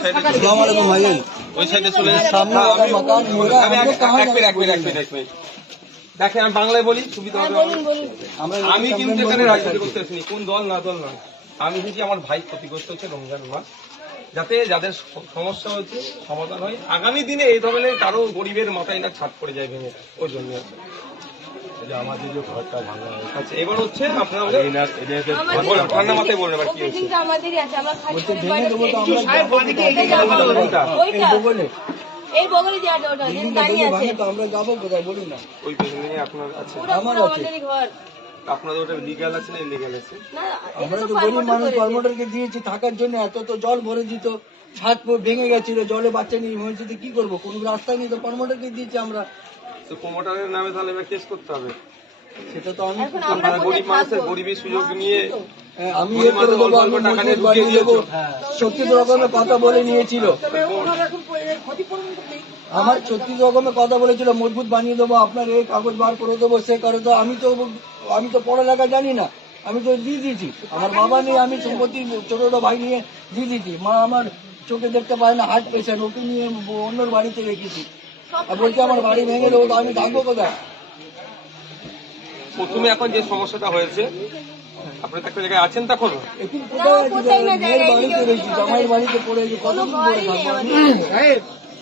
হ্যাঁ, আমি দেখেন আমি বাংলায় বলি তুমি তো হ্যাঁ, আমি কিন্তু এখানে রাজনীতি করতে আসিনি। কোন দল না দল না। আমি হচ্ছি আমার ভাই ক্ষতিগ্রস্ত হচ্ছে রমজান মাস। যাতে যাদের সমস্যা হয়েছে সমাধান হয়। আগামী দিনে এই ধরনের কারও গরিবের মাথায় না ছাদ পড়ে যায় ভেঙে। ওই জন্য। আমাদের যে ঘরটা ভাঙা আচ্ছা এবার হচ্ছে আপনারা বলে- এনার এনাদের বলুন, ঠান্ডা মাথায় বলুন এবার কি হচ্ছে আমাদেরই আছে আমরা খালি করে তো থেকে- আমরা যাব কোথায়? কোথায় যাব? কোনটা? এই বগলে। যে আছে ওটা দাঁড়িয়ে আছে আমরা যাব কোথায় বলি না ওই বিল্ডিং আপনার আছে আমার আছে। ঘর আপনাদের ওটা লিগাল আছে না ইলিগাল আছে আমরা তো তো গরিব মানুষ। দিয়েছি থাকার জন্য এত তো জল ভরে দিত ছাদ পুরো ভেঙে গেছিল জলে বাচ্চা নিয়ে কি করব কোন রাস্তা নেই তো কর্মটারকে দিয়েছি আমরা তো প্রমোটারের নামে তাহলে এবার কেস করতে হবে। সেটা তো আমি গরিব মানুষের গরিবের সুযোগ নিয়ে হ্যাঁ, আমি গরিব করে দেবো আমি টাকা নিয়ে ঢুকিয়ে দেবো ছত্রিশ রকমের কথা বলে নিয়েছিল। আমার ছত্রিশ রকমের কথা বলেছিল মজবুত বানিয়ে দেবো আপনার এই কাগজ বার করে দেবো সে করে তো আমি তো আমি তো পড়ালেখা জানি না। আমি তো দিয়ে দিয়েছি। আমার বাবা নিয়ে আমি সম্পত্তি ছোট ছোট ভাই নিয়ে দিয়ে দিয়েছি। মা আমার চোখে দেখতে পায় না হার্ট পেশেন্ট ওকে নিয়ে অন্যর বাড়িতে রেখেছি। আর বলছে আমার বাড়ি ভেঙে দেবো তো আমি থাকব কোথায়? প্রথমে এখন যে সমস্যাটা হয়েছে আপনি একটা জায়গায় আছেন তখন বাড়িতে পড়ে নেই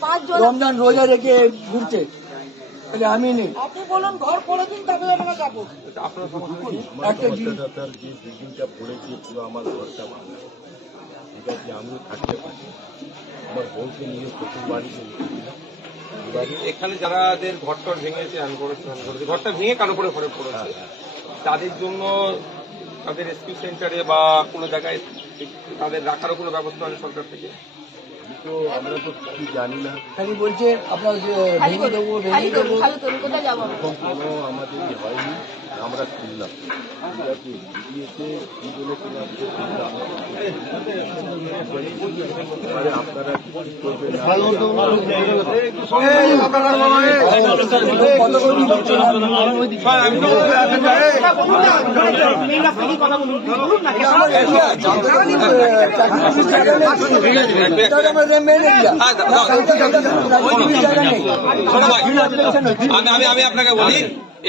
পাঁচজন রমজান রোজা রেখে ঘুরছে। তাহলে আমি নেই। আপনার সমস্যা কি? একটা জিনিস ঘরটার যে বিল্ডিংটা পড়েছে পুরো আমার ঘরটা ভাঙা। ঠিক আছে আমিও থাকতে পারি? আমার বউকে নিয়ে প্রথম বাড়িতে এখানে যারাদের ঘরটর ভেঙেছে আমি করেছি ঘরটা ভেঙে কারও করে ঘরে পড়েছে। তাদের জন্য তাদের রেস্কিউ সেন্টারে বা কোনো জায়গায় তাদের রাখারও কোনো ব্যবস্থা আছে সরকার থেকে। তো আমরা তো কিছু জানি না খালি বলছে আপনার যে ভেঙে দেবো ভেঙে দেবো? এরকম কোনো আমাদের ইয়ে হয়নি আমরা ঠিক আছে কি। এবারে আপনারা কি করবেন না? আমরা মেনে নিলাম। আমি আমি আপনাকে বলি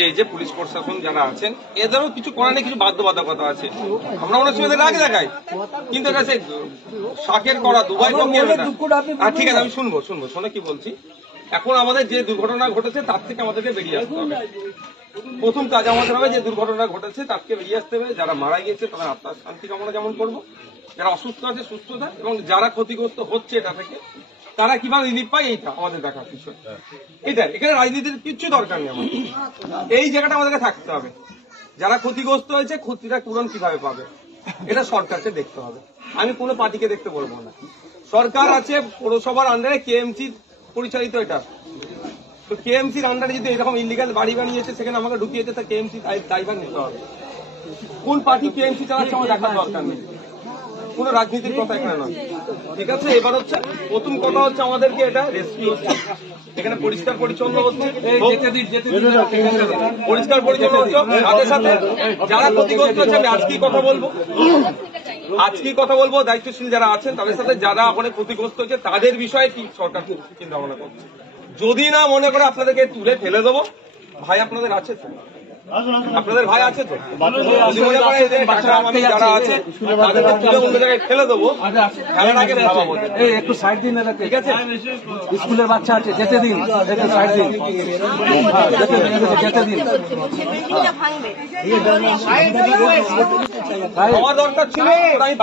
এই যে পুলিশ প্রশাসন যারা আছেন এদেরও কিছু করার নেই কিছু বাধ্যবাধকতা আছে। আমরা অনেক সময় রাগে দেখাই। কিন্তু এটা শাকের করা দুবাই ঠিক আছে আমি শুনব শুনব। শোনো কি বলছি। এখন আমাদের যে দুর্ঘটনা ঘটেছে, তার থেকে আমাদেরকে বেরিয়ে আসতে হবে। প্রথম কাজ আমাদের হবে, যে দুর্ঘটনা ঘটেছে তার থেকে বেরিয়ে আসতে হবে। যারা মারা গিয়েছে, তাদের আত্মার শান্তি কামনা যেমন করব। যারা অসুস্থ আছে, সুস্থ থাক, এবং যারা ক্ষতিগ্রস্ত হচ্ছে এটা থেকে, তারা কীভাবে রিলিফ পায়, এইটা আমাদের দেখার বিষয়। এটা এখানে রাজনীতির কিচ্ছু দরকার নেই আমাদের। এই জায়গাটা আমাদেরকে থাকতে হবে। যারা ক্ষতিগ্রস্ত হয়েছে, ক্ষতিটা পূরণ কীভাবে পাবে, এটা সরকারকে দেখতে হবে। আমি কোনো পার্টিকে দেখতে বলব না। সরকার আছে, পৌরসভার আন্ডারে কেএমসি পরিচালিত এটা। তো কেএমসির আন্ডারে যদি এরকম ইলিগাল বাড়ি বানিয়েছে সেখানে আমাকে ঢুকিয়েছে তা কেএমসি দায়ভার নিতে হবে। কোন পার্টি কেএমসি চালাচ্ছে আমার দেখার দরকার নেই। কোনো রাজনীতির কথা এখানে নয়। ঠিক আছে? এবার হচ্ছে প্রথম কথা হচ্ছে আমাদেরকে এটা রেস্কিউ হচ্ছে। এখানে পরিষ্কার পরিচ্ছন্ন হচ্ছে। পরিষ্কার পরিচ্ছন্ন হচ্ছে। সাথে সাথে যারা ক্ষতিগ্রস্ত হচ্ছে আমি আজকেই কথা বলব। আজকেই কথা বলব, দায়িত্বশীল যারা আছেন, তাদের সাথে যারা অনেক ক্ষতিগ্রস্ত হয়েছে, তাদের বিষয়ে কি সরকার চিন্তা ভাবনা করছে? যদি না মনে করে আপনাদেরকে তুলে ফেলে দেবো, ভাই আপনাদের আছে আপনাদের ভাই আছে তো? যদি মনে করে এদের টাকা আমি যারা আছে তাদেরকে তুলে অন্য জায়গায় ফেলে দেবো। ফেলার আগে ভাবাবো এই একটু সাইড দিন ঠিক আছে? স্কুলের বাচ্চা আছে যেতে দিন একটু সাইড দিন যেতে দিন। যেতে দিন। আমার দরকার ছিল আমি